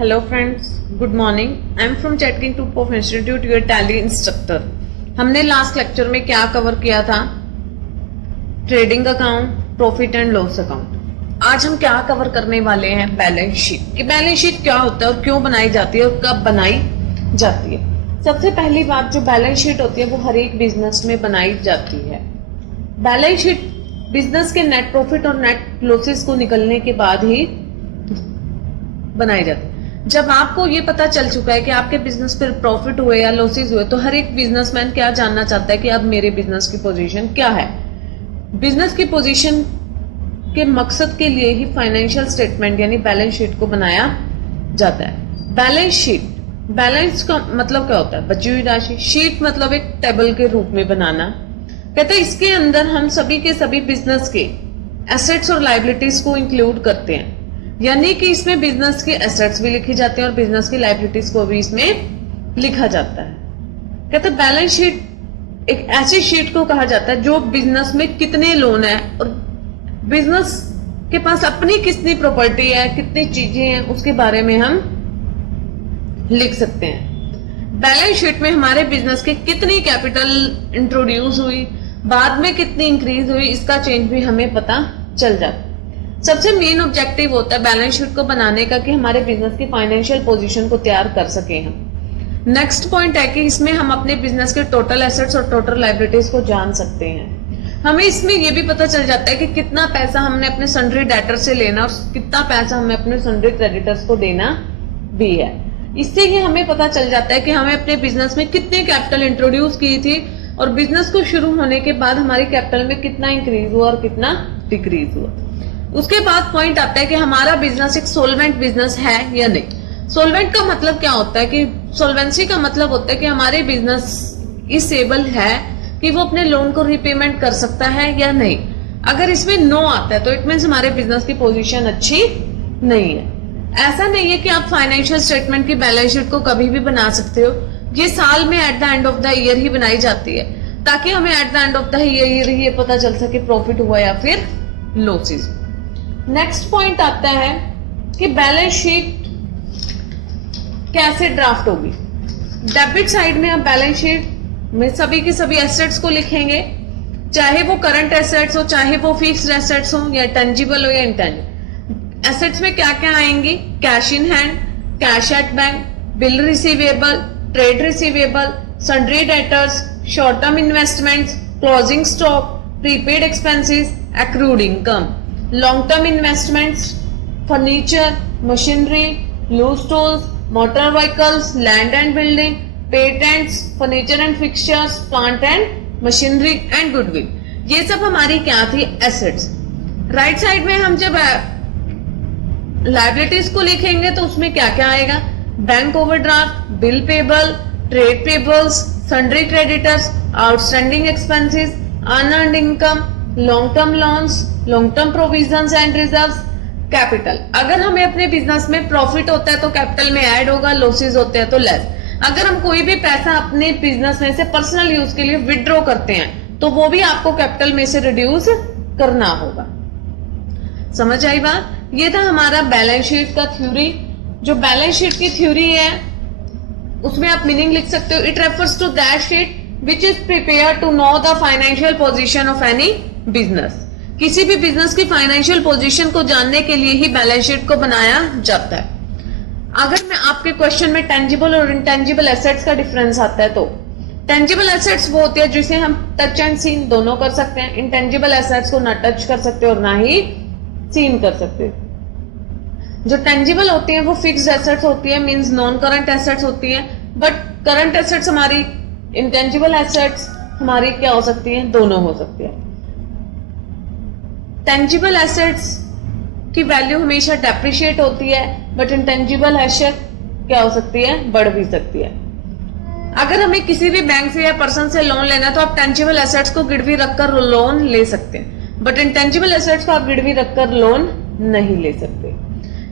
Hello friends, good morning. I am from Chatking to Pop Institute, your Tally instructor. हमने last lecture में क्या cover किया था? Trading account, profit and loss account. आज हम क्या कवर करने वाले हैं? Balance sheet. कि बैलेंस शीट क्या होता है और क्यों बनाई जाती है और कब बनाई जाती है। सबसे पहली बात, जो बैलेंस शीट होती है वो हर एक बिजनेस में बनाई जाती है। बैलेंस शीट बिजनेस के नेट प्रॉफिट और नेट लॉसेस को निकलने के बाद ही बनाई जाती है। जब आपको ये पता चल चुका है कि आपके बिजनेस पर प्रॉफिट हुए या लॉसेस हुए, तो हर एक बिजनेसमैन क्या जानना चाहता है कि अब मेरे बिजनेस की पोजीशन क्या है। बिजनेस की पोजीशन के मकसद के लिए ही फाइनेंशियल स्टेटमेंट यानी बैलेंस शीट को बनाया जाता है। बैलेंस शीट, बैलेंस का मतलब क्या होता है? बची हुई राशि। शीट मतलब एक टेबल के रूप में बनाना। कहते हैं इसके अंदर हम सभी के सभी बिजनेस के एसेट्स और लायबिलिटीज को इंक्लूड करते हैं, यानी कि इसमें बिजनेस के एसेट्स भी लिखे जाते हैं और बिजनेस की लायबिलिटीज को भी इसमें लिखा जाता है। कहते हैं बैलेंस शीट एक ऐसी शीट को कहा जाता है जो बिजनेस में कितने लोन है और बिजनेस के पास अपनी कितनी प्रॉपर्टी है, कितनी चीजें हैं, उसके बारे में हम लिख सकते हैं। बैलेंस शीट में हमारे बिजनेस के कितनी कैपिटल इंट्रोड्यूस हुई, बाद में कितनी इंक्रीज हुई, इसका चेंज भी हमें पता चल जाता है। सबसे मेन ऑब्जेक्टिव होता है बैलेंस शीट को बनाने का कि हमारे बिजनेस की फाइनेंशियल पोजीशन को तैयार कर सके हम। नेक्स्ट पॉइंट है कि इसमें हम अपने बिजनेस के टोटल एसेट्स और टोटल लायबिलिटीज को जान सकते हैं। हमें इसमें यह भी पता चल जाता है कि कितना पैसा हमने अपने सन्ड्री डेटर से लेना और कितना पैसा हमें अपने सन्ड्री क्रेडिटर्स को देना भी है। इससे ही हमें पता चल जाता है कि हमें अपने बिजनेस में कितनी कैपिटल इंट्रोड्यूस की थी और बिजनेस को शुरू होने के बाद हमारी कैपिटल में कितना इंक्रीज हुआ और कितना डिक्रीज हुआ। उसके बाद पॉइंट आता है कि हमारा बिजनेस एक सोलवेंट बिजनेस है या नहीं। सोलवेंट का मतलब क्या होता है? कि सोलवेंसी का मतलब होता है कि हमारे बिजनेस इस एबल है कि वो अपने लोन को रिपेमेंट कर सकता है या नहीं। अगर इसमें नो आता है तो इट मीन्स हमारे बिजनेस की पोजीशन अच्छी नहीं है। ऐसा नहीं है कि आप फाइनेंशियल स्टेटमेंट की बैलेंस शीट को कभी भी बना सकते हो। ये साल में at the end of the year ही बनाई जाती है ताकि हमें at the end of the year ही ये पता चल सके प्रॉफिट हुआ या फिर लॉसेस। नेक्स्ट पॉइंट आता है कि बैलेंस शीट कैसे ड्राफ्ट होगी। डेबिट साइड में आप बैलेंस शीट में सभी के सभी एसेट्स को लिखेंगे, चाहे वो करंट एसेट्स हो, चाहे वो फिक्स्ड एसेट्स हो, या टेंजिबल हो या इंटेंजिबल। एसेट्स में क्या क्या आएंगी? Cash in hand, cash at bank, bill receivable, trade receivable, sundry debtors, short term investments, closing stock, prepaid expenses, accrued income, long term investments, furniture, machinery, loose tools, motor vehicles, land and building, patents, furniture and fixtures, plant and machinery and goodwill. ये सब हमारी क्या थी? Assets. Right side में हम जब liabilities को लिखेंगे तो उसमें क्या क्या आएगा? Bank overdraft, bill payable, trade payables, sundry creditors, outstanding expenses, unearned income, long term loans, long term provisions and reserves, capital. अगर हमें अपने बिजनेस में प्रॉफिट होता है तो कैपिटल में ऐड होगा, लॉसेस होते हैं तो लेस। अगर हम कोई भी पैसा अपने बिजनेस में से पर्सनल यूज के लिए विड्रॉ करते हैं तो वो भी आपको कैपिटल में से रिड्यूस करना होगा। समझ आई बात? ये था हमारा बैलेंस शीट का थ्योरी। जो बैलेंस शीट की थ्योरी है उसमें आप मीनिंग लिख सकते हो। It refers to that sheet which is prepare to know the financial position of any business. किसी भी बिजनेस की फाइनेंशियल पोजीशन को जानने के लिए ही बैलेंस शीट को बनाया जाता है। अगर मैं आपके क्वेश्चन में टेंजिबल और इंटेंजिबल एसेट्स का डिफरेंस आता है तो टेंजिबल एसेट्स वो होती है जिसे हम टच एंड सीन दोनों कर सकते हैं। इंटेंजिबल एसेट्स को ना टच कर सकते और ना ही सीन कर सकते। जो टेंजिबल होती है वो फिक्स्ड एसेट्स होती है, मींस नॉन करंट एसेट्स होती है। बट करंट एसेट्स हमारी, इंटेंजिबल एसेट्स हमारी क्या हो सकती है? दोनों हो सकती है। टेंजिबल एसेट्स की वैल्यू हमेशा डेप्रिशिएट होती है, बट इंटेंजिबल एसेट क्या हो सकती है? बढ़ भी सकती है। अगर हमें किसी भी बैंक से या पर्सन से लोन लेना है तो आप टेंजिबल एसेट्स को गिरवी रखकर लोन ले सकते हैं, बट इंटेंजिबल एसेट्स को आप गिरवी रखकर लोन नहीं ले सकते।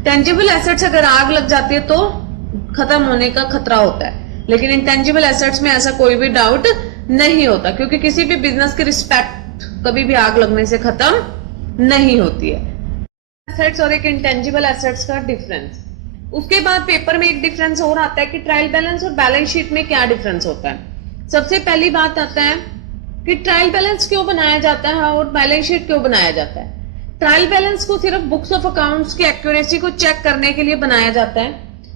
टेंजिबल एसेट्स अगर आग लग जाती है तो खत्म होने का खतरा होता है, लेकिन इंटेंजिबल एसेट्स में ऐसा कोई भी डाउट नहीं होता, क्योंकि किसी भी बिजनेस की रिस्पेक्ट कभी भी आग लगने से खत्म नहीं होती है। एसेट्स और एक इंटेंजिबल एसेट्स का डिफरेंस। उसके बाद पेपर में एक डिफरेंस और आता है कि ट्रायल बैलेंस और बैलेंस शीट में क्या डिफरेंस होता है। सबसे पहली बात आता है कि ट्रायल बैलेंस क्यों बनाया जाता है और बैलेंस शीट क्यों बनाया जाता है। ट्रायल बैलेंस को सिर्फ बुक्स ऑफ अकाउंट्स की एक्यूरेसी को चेक करने के लिए बनाया जाता है,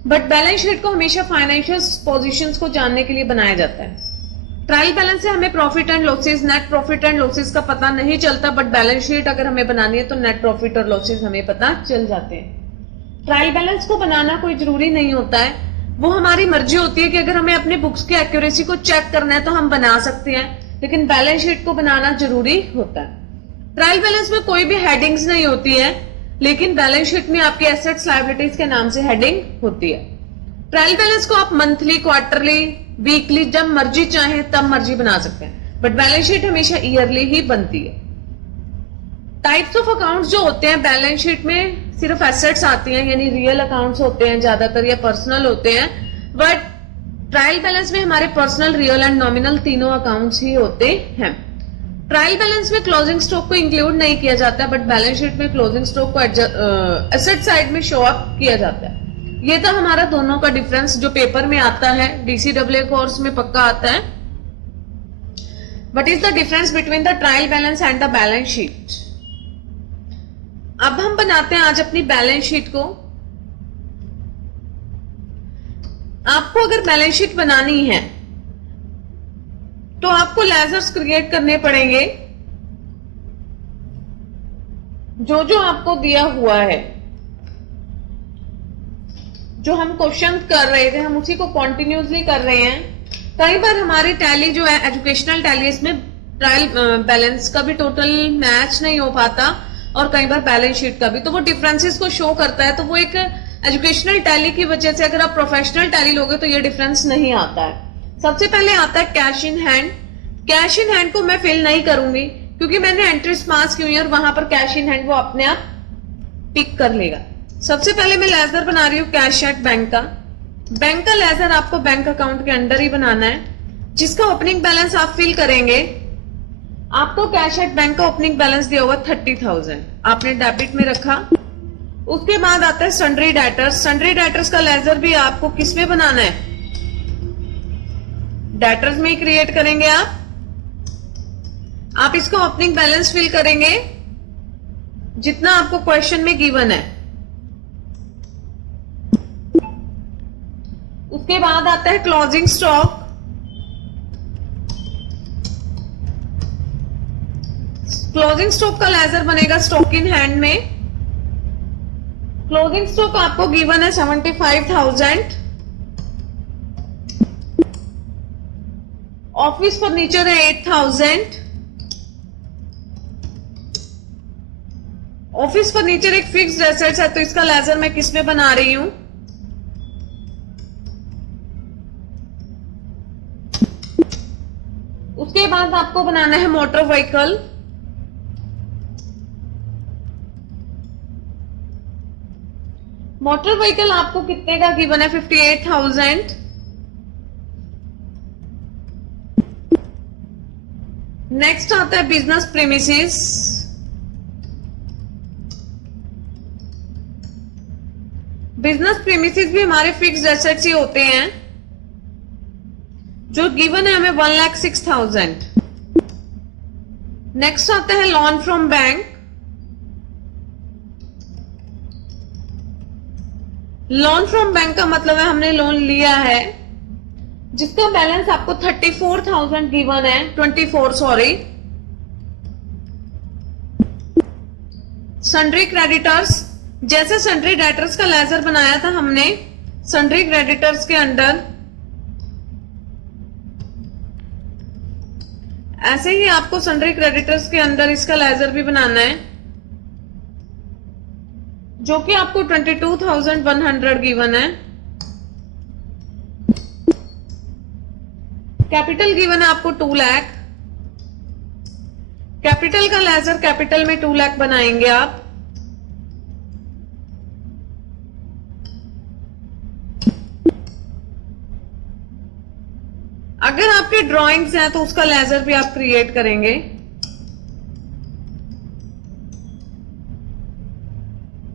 बट बैलेंस शीट को हमेशा फाइनेंशियल पोजीशंस को जानने के लिए बनाया जाता है। ट्रायल बैलेंस से हमें profit and losses, net profit and losses का पता नहीं चलता, बट बैलेंस शीट अगर हमें बनानी है तो नेट प्रॉफिट और लॉसेस हमें पता चल जाते हैं। ट्रायल बैलेंस को बनाना कोई जरूरी नहीं होता है, वो हमारी मर्जी होती है कि अगर हमें अपने बुक्स की एक्यूरेसी को चेक करना है तो हम बना सकते हैं, लेकिन बैलेंस शीट को बनाना जरूरी होता है। ट्रायल बैलेंस में कोई भी हेडिंग्स नहीं होती है, लेकिन बैलेंस शीट में आपकी एसेट्स लायबिलिटीज के नाम से हेडिंग होती है। ट्रायल बैलेंस को आप मंथली, क्वार्टरली, वीकली, जब मर्जी चाहे तब मर्जी बना सकते हैं, बट बैलेंस शीट हमेशा ईयरली ही बनती है। टाइप्स ऑफ अकाउंट्स जो होते हैं बैलेंस शीट में, सिर्फ एसेट्स आती हैं, यानी रियल अकाउंट्स होते हैं ज्यादातर या पर्सनल होते हैं, बट ट्रायल बैलेंस में हमारे पर्सनल, रियल एंड नॉमिनल तीनों अकाउंट्स ही होते हैं। ट्रायल बैलेंस में क्लोजिंग स्टॉक को इंक्लूड नहीं किया जाता, बट बैलेंस शीट में क्लोजिंग स्टॉक को एसेट साइड में शो अप किया जाता है। ये था हमारा दोनों का डिफरेंस जो पेपर में आता है, DCAA कोर्स में पक्का आता है। What is the difference between the trial balance and the balance sheet. अब हम बनाते हैं आज अपनी बैलेंस शीट को। आपको अगर बैलेंस शीट बनानी है तो आपको लेजर्स क्रिएट करने पड़ेंगे जो जो आपको दिया हुआ है। जो हम क्वेश्चन कर रहे थे हम उसी को कॉन्टिन्यूसली कर रहे हैं। कई बार हमारी टैली जो है एजुकेशनल टैली, इसमें ट्रायल बैलेंस का भी टोटल मैच नहीं हो पाता और कई बार बैलेंस शीट का भी, तो वो डिफरेंसेस को शो करता है। तो वो एक एजुकेशनल टैली की वजह से, अगर आप प्रोफेशनल टैली लोगे तो ये डिफरेंस नहीं आता है। सबसे पहले आता है cash in hand. Cash in hand को मैं फिल नहीं करूंगी क्योंकि मैंने एंट्रीज पास की हुई है और वहां पर कैश इन हैंड वो अपने आप पिक कर लेगा। सबसे पहले मैं लेजर बना रही हूँ कैश एट बैंक का। बैंक का लेजर आपको बैंक अकाउंट के अंडर ही बनाना है, जिसका ओपनिंग बैलेंस आप फिल करेंगे। आपको कैश एट बैंक का ओपनिंग बैलेंस दिया हुआ 30,000, आपने डेबिट में रखा। उसके बाद आता है सन्ड्री डेटर्स। सन्ड्री डेटर्स का लेजर भी आपको किस में बनाना है, डेटर्स में ही क्रिएट करेंगे। आप इसका ओपनिंग बैलेंस फिल करेंगे जितना आपको क्वेश्चन में गिवन है। उसके बाद आता है क्लोजिंग स्टॉक। क्लोजिंग स्टॉक का लेजर बनेगा स्टॉक इन हैंड में। क्लोजिंग स्टॉक आपको गिवन है 75,000। ऑफिस फर्नीचर है 8,000। ऑफिस फर्नीचर एक फिक्स्ड एसेट है, तो इसका लेजर मैं किस में बना रही हूं, उसके बाद आपको बनाना है मोटर व्हीकल। मोटर व्हीकल आपको कितने का गिवन है, 58,000। नेक्स्ट आता है बिजनेस प्रीमिसेस। बिजनेस प्रीमिसेस भी हमारे फिक्स्ड एसेट्स ही होते हैं, जो गिवन है हमें 1,06,000। नेक्स्ट आता है loan from bank. Loan from bank का मतलब है हमने लोन लिया है जिसका बैलेंस आपको 34,000 गिवन है, 24 सॉरी। सन्ड्री क्रेडिटर्स, जैसे सन्ड्री डेटर्स का लेजर बनाया था हमने, सन्ड्री क्रेडिटर्स के अंडर ऐसे ही आपको सन्ड्री क्रेडिटर्स के अंदर इसका लेजर भी बनाना है, जो कि आपको 22,100 गिवन है। कैपिटल गिवन है आपको 2 लाख। कैपिटल का लेजर कैपिटल में 2 लाख बनाएंगे आप। अगर आपके ड्राइंग्स हैं तो उसका लेजर भी आप क्रिएट करेंगे।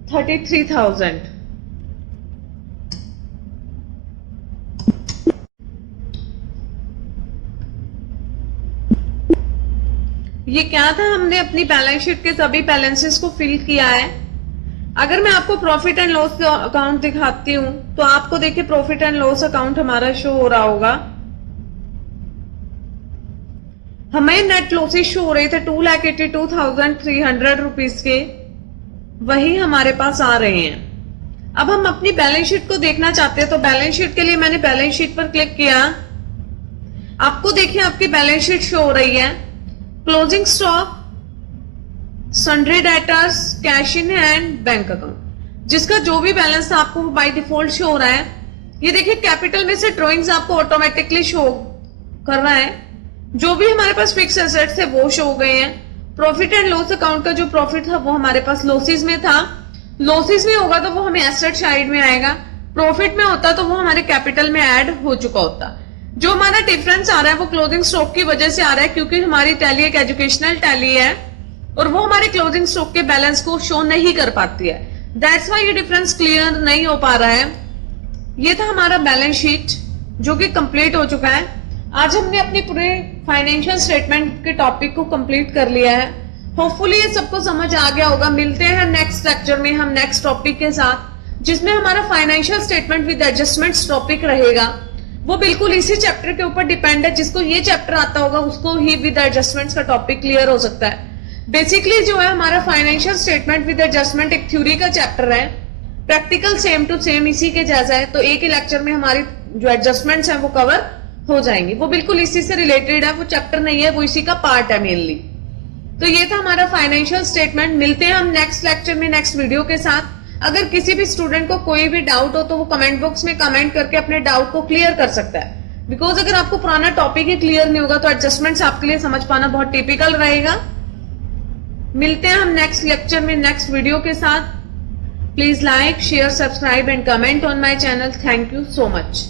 $33,000। ये क्या था, हमने अपनी बैलेंस शीट के सभी बैलेंसेस को फिल किया है। अगर मैं आपको प्रॉफिट एंड लॉस अकाउंट दिखाती हूं तो आपको देखिए प्रॉफिट एंड लॉस अकाउंट हमारा शो हो रहा होगा। हमें नेट लॉसेस शो हो रहे थे 2,82,300 रुपीज के, वही हमारे पास आ रहे हैं। अब हम अपनी बैलेंस शीट को देखना चाहते हैं तो बैलेंस शीट के लिए मैंने बैलेंस शीट पर क्लिक किया। आपको देखिए आपकी बैलेंस शीट शो हो रही है। Closing stock, sundry debtors, cash in hand, bank account, जिसका जो भी बैलेंस था आपको बाय डिफॉल्ट शो हो रहा है। ये देखिए कैपिटल में से ड्रॉइंग्स आपको ऑटोमेटिकली शो कर रहा है। जो भी हमारे पास फिक्स एसेट्स थे वो शो हो गए हैं। प्रॉफिट एंड लॉस अकाउंट का जो प्रॉफिट था वो हमारे पास लॉसेस में था। लॉसेस में होगा तो वो हमें एसेट साइड में आएगा, प्रॉफिट में होता तो वो हमारे कैपिटल में ऐड हो चुका होता। जो हमारा डिफरेंस आ रहा है वो क्लोजिंग स्टॉक की वजह से आ रहा है, क्योंकि हमारी टैली एक एजुकेशनल टैली है और वो हमारे क्लोजिंग स्टॉक के बैलेंस को शो नहीं कर पाती है। दैट्स वाई ये डिफरेंस क्लियर नहीं हो पा रहा है। ये था हमारा बैलेंस शीट जो कि कंप्लीट हो चुका है। आज हमने अपने पूरे फाइनेंशियल स्टेटमेंट के टॉपिक को कंप्लीट कर लिया है। होपफुली ये सबको समझ आ गया होगा। मिलते हैं नेक्स्ट लेक्चर में हम नेक्स्ट टॉपिक के साथ, जिसमें हमारा financial statement with adjustments topic रहेगा। वो बिल्कुल इसी चैप्टर के ऊपर डिपेंड है। जिसको ये चैप्टर आता होगा उसको ही विद एडजस्टमेंट्स का टॉपिक क्लियर हो सकता है। बेसिकली जो है हमारा फाइनेंशियल स्टेटमेंट विद एडजस्टमेंट एक थ्योरी का चैप्टर है, प्रैक्टिकल सेम टू सेम इसी के जैसा है। तो एक ही लेक्चर में हमारी जो एडजस्टमेंट्स है वो कवर हो जाएंगी। वो बिल्कुल इसी से रिलेटेड है, वो चैप्टर नहीं है, वो इसी का पार्ट है मेनली। तो ये था हमारा फाइनेंशियल स्टेटमेंट। मिलते हैं हम नेक्स्ट लेक्चर में नेक्स्ट वीडियो के साथ। अगर किसी भी स्टूडेंट को कोई भी डाउट हो तो वो कमेंट बॉक्स में कमेंट करके अपने डाउट को क्लियर कर सकता है। बिकॉज अगर आपको पुराना टॉपिक ही क्लियर नहीं होगा तो एडजस्टमेंट्स आपके लिए समझ पाना बहुत टिपिकल रहेगा। मिलते हैं हम नेक्स्ट लेक्चर में नेक्स्ट वीडियो के साथ। Please like, share, subscribe and comment on my channel. Thank you so much.